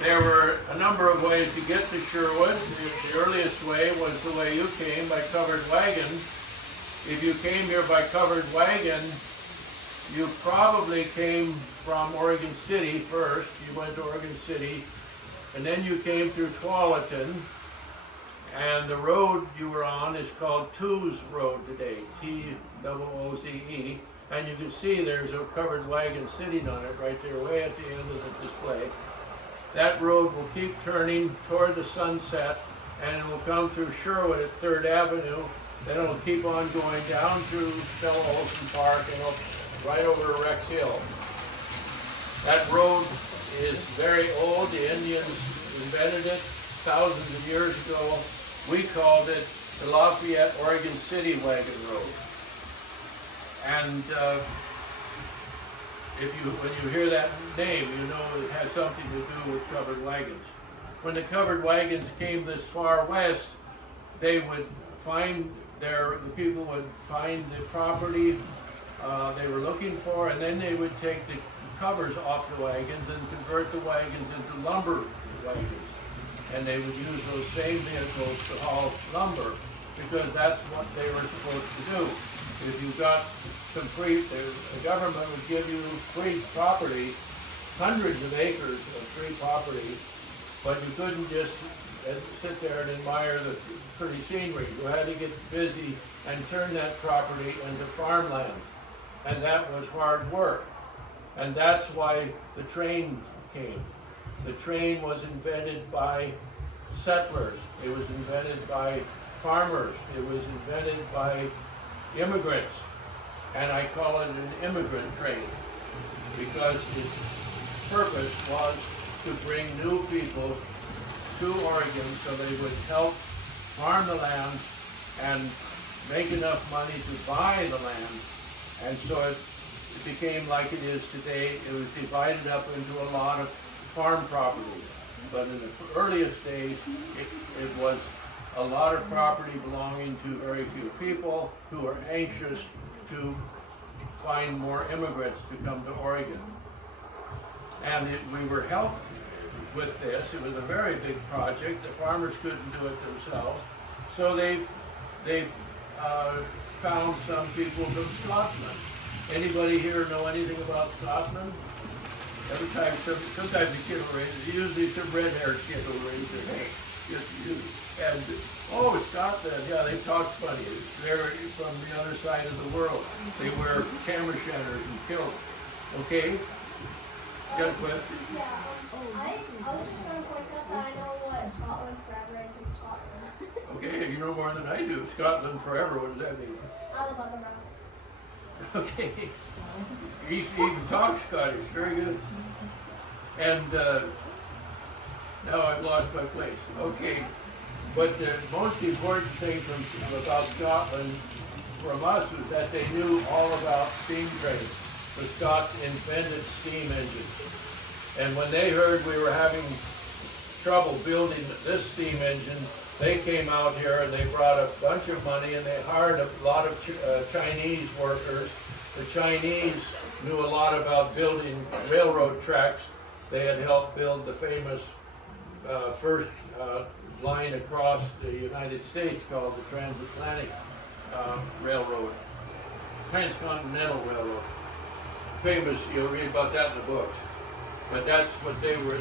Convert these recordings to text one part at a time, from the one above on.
There were a number of ways to get to Sherwood. The earliest way was the way you came, by covered wagon. If you came here by covered wagon, you probably came from Oregon City first. You went to Oregon City, and then you came through Tualatin, and the road you were on is called Tooze Road today, T-O-O-Z-E, and you can see there's a covered wagon sitting on it right there, way at the end of the display. That road will keep turning toward the sunset, and it will come through Sherwood at 3rd Avenue, then it'll keep on going down through Stella Olson Park, and it'll right over to Rex Hill. That road is very old. The Indians invented it thousands of years ago. We called it the Lafayette, Oregon City Wagon Road. And when you hear that name, you know it has something to do with covered wagons. When the covered wagons came this far west, they would find the people would find the property they were looking for, and then they would take the covers off the wagons and convert the wagons into lumber wagons. And they would use those same vehicles to haul lumber, because that's what they were supposed to do. If you got some free, the government would give you free property, hundreds of acres of free property, but you couldn't just sit there and admire the pretty scenery. You had to get busy and turn that property into farmland. And that was hard work. And that's why the train came. The train was invented by settlers. It was invented by farmers. It was invented by immigrants. And I call it an immigrant train, because its purpose was to bring new people to Oregon so they would help farm the land and make enough money to buy the land. And so it became like it is today. It was divided up into a lot of farm property. But in the earliest days, it was a lot of property belonging to very few people who were anxious to find more immigrants to come to Oregon. And we were helped with this. It was a very big project. The farmers couldn't do it themselves. So they found some people from Scotland. Anybody here know anything about Scotland? Every time, sometimes a kid will raise, usually some red-haired kid will raise their hand. Yes, you. And, oh, Scotland, yeah, they talk funny. They're from the other side of the world. They wear tam-o'-shanters and kilts. Okay? Got a question? Yeah. I was just going to point out that I know what Scotland Forever is in Scotland. Okay, you know more than I do. Scotland Forever, what does that mean? Alabama. Okay. He even talks Scottish. Very good. And now I've lost my place. Okay. But the most important thing about Scotland from us was that they knew all about steam trains. The Scots invented steam engines. And when they heard we were having trouble building this steam engine, they came out here and they brought a bunch of money and they hired a lot of Chinese workers. The Chinese knew a lot about building railroad tracks. They had helped build the famous first line across the United States called the Transatlantic Railroad, Transcontinental Railroad. Famous, you'll read about that in the books. But that's what they were,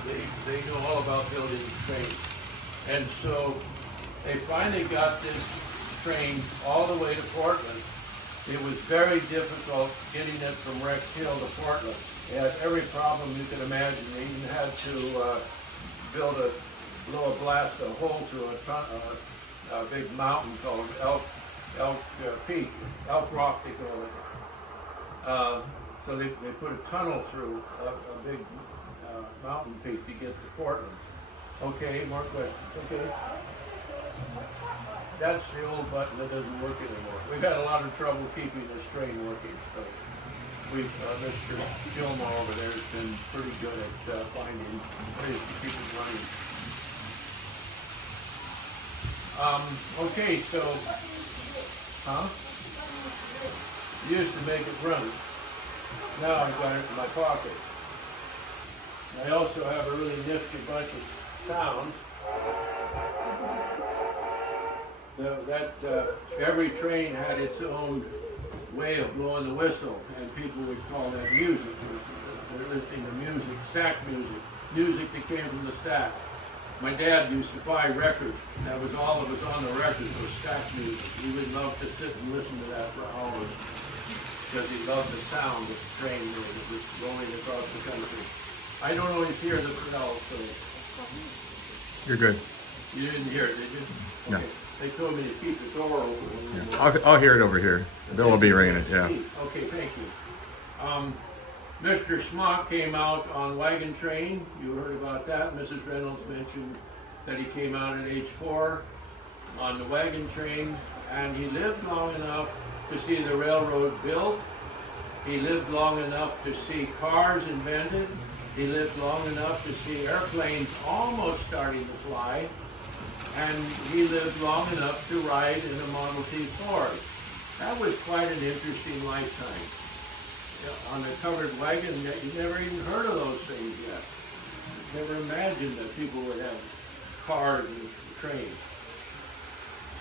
they knew all about building trains. And so they finally got this train all the way to Portland. It was very difficult getting it from Rex Hill to Portland. It had every problem you could imagine. They even had to blow a blast a hole through a big mountain called Elk Peak, Elk Rock they call it. So they put a tunnel through a big mountain peak to get to Portland. Okay, more questions. Okay. That's the old button that doesn't work anymore. We've had a lot of trouble keeping this train working, so Mr. Gilmore over there has been pretty good at finding ways to keep it running. Okay, so, used to make it run. Now I got it in my pocket. I also have a really nifty bunch of sounds. Every train had its own way of blowing the whistle, and people would call that music. They're listening to music, stack music, music that came from the stack. My dad used to buy records. That was all that was on the records, was stack music. He would love to sit and listen to that for hours because he loved the sound of the train that was rolling across the country. I don't always hear the bell, so You're good. you didn't hear it, did you? No. Okay. They told me to keep the door open. Yeah. I'll hear it over here. Bill will be ringing it, yeah. Okay, thank you. Mr. Smock came out on wagon train. You heard about that. Mrs. Reynolds mentioned that he came out at age 4 on the wagon train, and he lived long enough to see the railroad built. He lived long enough to see cars invented. He lived long enough to see airplanes almost starting to fly. And he lived long enough to ride in a Model T Ford. That was quite an interesting lifetime. On a covered wagon, you never even heard of those things yet. Never imagined that people would have cars and trains.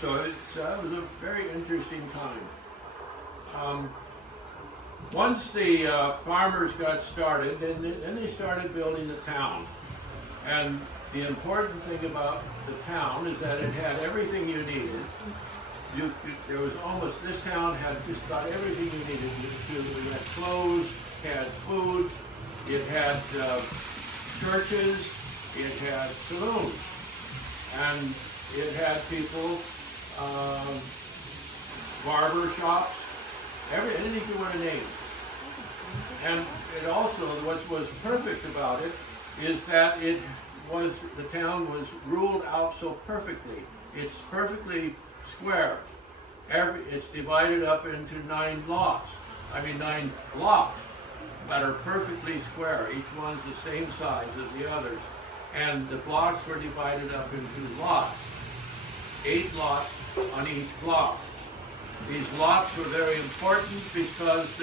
So it was a very interesting time. Once the farmers got started, then they started building the town. And the important thing about the town is that it had everything you needed. This town had just about everything you needed. It had clothes, had food, it had churches, it had saloons, and it had people, barber shops, anything you want to name. And it also, what was perfect about it is that the town was ruled out so perfectly. It's perfectly square. It's divided up into 9 blocks that are perfectly square. Each one's the same size as the others. And the blocks were divided up into lots. 8 lots on each block. These lots were very important because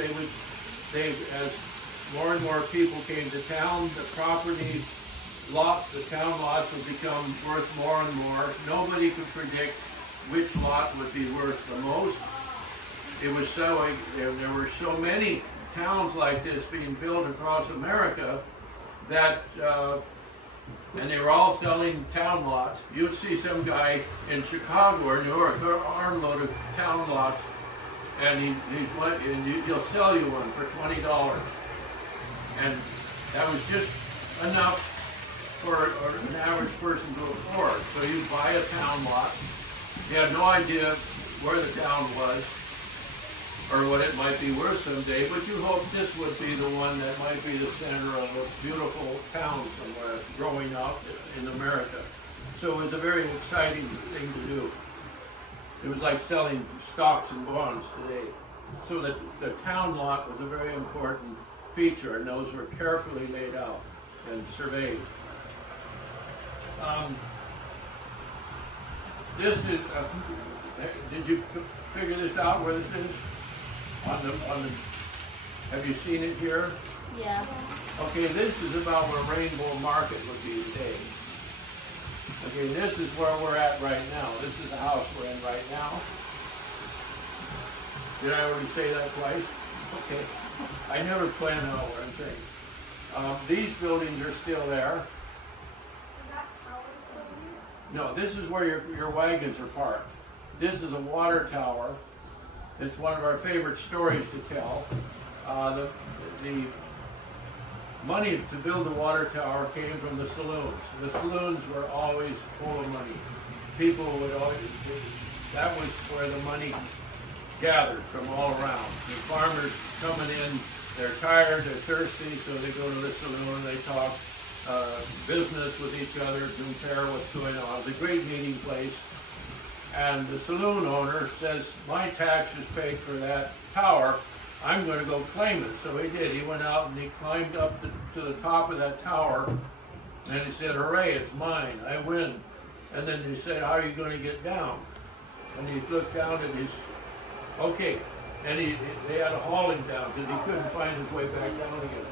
as more and more people came to town, the property lots, the town lots would become worth more and more. Nobody could predict which lot would be worth the most. It was there were so many towns like this being built across America that, and they were all selling town lots. You'd see some guy in Chicago or New York, an armload of town lots, and he'll sell you one for $20. And that was just enough for an average person to afford. So you buy a town lot. You had no idea where the town was or what it might be worth someday, but you hope this would be the one that might be the center of a beautiful town somewhere growing up in America. So it was a very exciting thing to do. It was like selling stocks and bonds today. So the town lot was a very important feature, and those were carefully laid out and surveyed. This is, did you figure this out where this is? Have you seen it here? Yeah. Okay, this is about where Rainbow Market would be today. Okay, this is where we're at right now. This is the house we're in right now. Did I already say that twice? Okay. I never plan out what I'm saying. These buildings are still there. No, this is where your wagons are parked. This is a water tower. It's one of our favorite stories to tell. The money to build the water tower came from the saloons. The saloons were always full of money. People would always, that was where the money gathered from all around. The farmers coming in, they're tired, they're thirsty, so they go to the saloon and they talk business with each other, compare what's going on. It's a great meeting place. And the saloon owner says, my taxes paid for that tower, I'm going to go claim it. So he did. He went out and he climbed up to the top of that tower, and he said, hooray, it's mine, I win. And then he said, how are you going to get down? And he looked down at his, okay, and they had to haul him down because he couldn't find his way back down again.